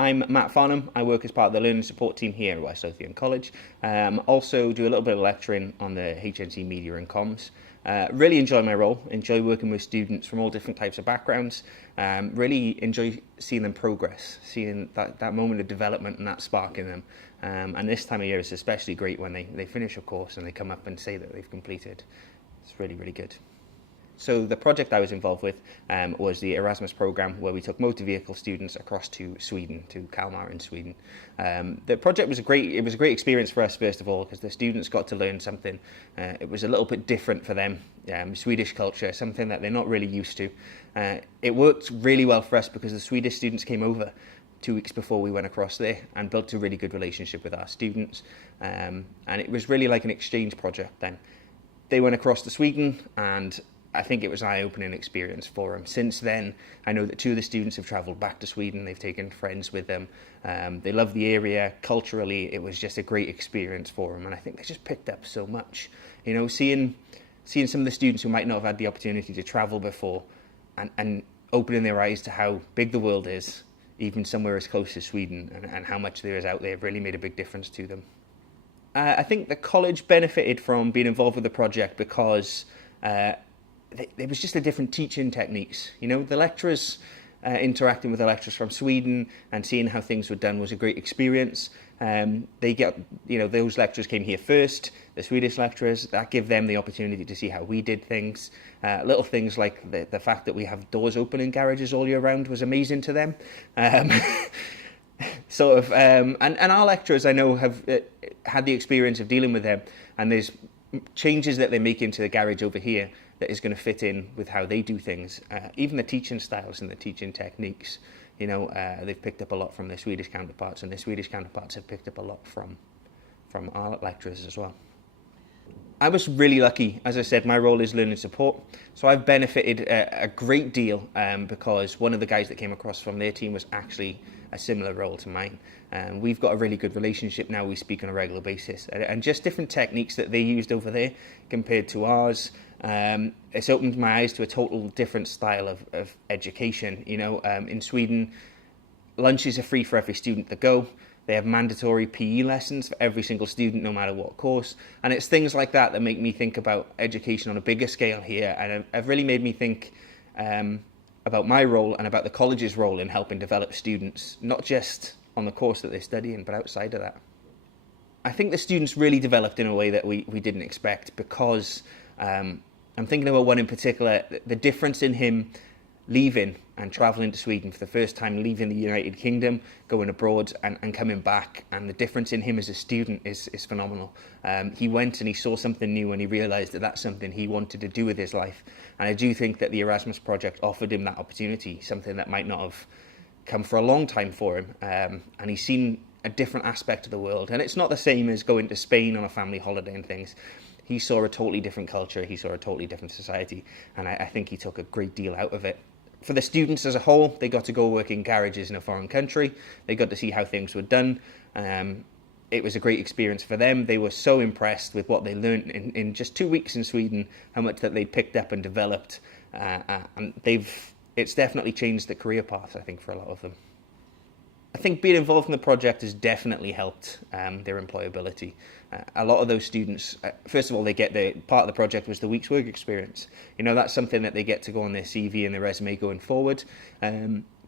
I'm Matt Farnham. I work as part of the learning support team here at West Lothian College. Also do a little bit of lecturing on the HNC Media and Comms. Really enjoy my role, enjoy working with students from all different types of backgrounds. Really enjoy seeing them progress, seeing that moment of development and that spark in them. And this time of year is especially great when they finish a course and they come up and say that they've completed. It's really, really good. So the project I was involved with was the ERASMUS program, where we took motor vehicle students across to Sweden, to Kalmar in Sweden. The project was a great experience for us, first of all, because the students got to learn something. It was a little bit different for them, Swedish culture, something that they're not really used to. It worked really well for us because the Swedish students came over 2 weeks before we went across there and built a really good relationship with our students. And it was really like an exchange project then. They went across to Sweden, and I think it was an eye-opening experience for them. Since then, I know that 2 of the students have travelled back to Sweden. They've taken friends with them. They love the area. Culturally, it was just a great experience for them, and I think they just picked up so much. You know, seeing some of the students who might not have had the opportunity to travel before, and opening their eyes to how big the world is, even somewhere as close as Sweden, and how much there is out there, really made a big difference to them. I think the college benefited from being involved with the project because there was just a different teaching techniques. You know, the lecturers interacting with the lecturers from Sweden and seeing how things were done was a great experience. Those lecturers came here first, the Swedish lecturers, that give them the opportunity to see how we did things. Little things like the fact that we have doors open in garages all year round was amazing to them. And our lecturers, I know, have had the experience of dealing with them, and there's changes that they make into the garage over here that is going to fit in with how they do things. Even the teaching styles and the teaching techniques, you know, they've picked up a lot from their Swedish counterparts, and their Swedish counterparts have picked up a lot from our lecturers as well. I was really lucky. As I said, my role is learning support, so I've benefited a great deal because one of the guys that came across from their team was actually a similar role to mine. We've got a really good relationship now. We speak on a regular basis, and just different techniques that they used over there compared to ours. It's opened my eyes to a total different style of education. You know, in Sweden, lunches are free for every student that go. They have mandatory PE lessons for every single student, no matter what course. And it's things like that that make me think about education on a bigger scale here. And have really made me think about my role and about the college's role in helping develop students, not just on the course that they're studying, but outside of that. I think the students really developed in a way that we didn't expect, because I'm thinking about one in particular, the difference in him leaving and travelling to Sweden for the first time, leaving the United Kingdom, going abroad and coming back, and the difference in him as a student is phenomenal. He went and he saw something new, and he realised that that's something he wanted to do with his life. And I do think that the Erasmus project offered him that opportunity, something that might not have come for a long time for him. And he's seen a different aspect of the world. And it's not the same as going to Spain on a family holiday and things. He saw a totally different culture, he saw a totally different society, and I think he took a great deal out of it. For the students as a whole, they got to go work in garages in a foreign country. They got to see how things were done. It was a great experience for them. They were so impressed with what they learned in just 2 weeks in Sweden, how much that they picked up and developed. And it's definitely changed the career path, I think, for a lot of them. I think being involved in the project has definitely helped their employability. A lot of those students, first of all, they get part of the project was the week's work experience. You know, that's something that they get to go on their CV and their resume going forward.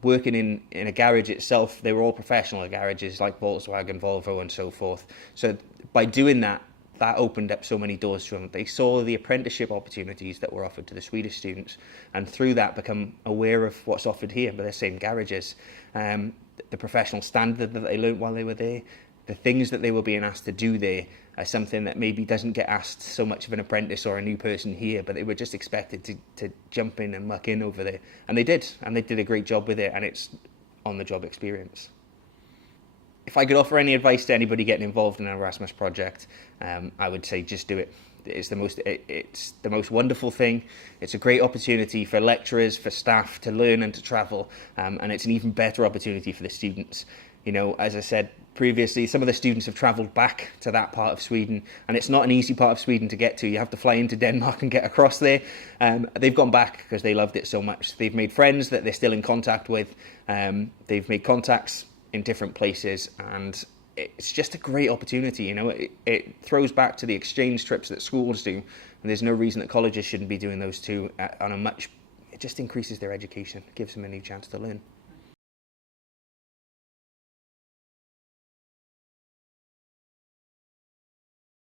Working in a garage itself, they were all professional garages like Volkswagen, Volvo and so forth. So by doing that opened up so many doors to them. They saw the apprenticeship opportunities that were offered to the Swedish students, and through that become aware of what's offered here by the same garages. The professional standard that they learned while they were there, the things that they were being asked to do there are something that maybe doesn't get asked so much of an apprentice or a new person here, but they were just expected to jump in and muck in over there. And they did a great job with it, and it's on-the-job experience. If I could offer any advice to anybody getting involved in an Erasmus project, I would say just do it. It's the most wonderful thing. It's a great opportunity for lecturers, for staff to learn and to travel, and it's an even better opportunity for the students. You know, as I said previously, some of the students have travelled back to that part of Sweden, and it's not an easy part of Sweden to get to. You have to fly into Denmark and get across there. They've gone back because they loved it so much. They've made friends that they're still in contact with. They've made contacts in different places, and it's just a great opportunity. You know, it throws back to the exchange trips that schools do, and there's no reason that colleges shouldn't be doing those too on a much. It just increases their education, gives them a new chance to learn.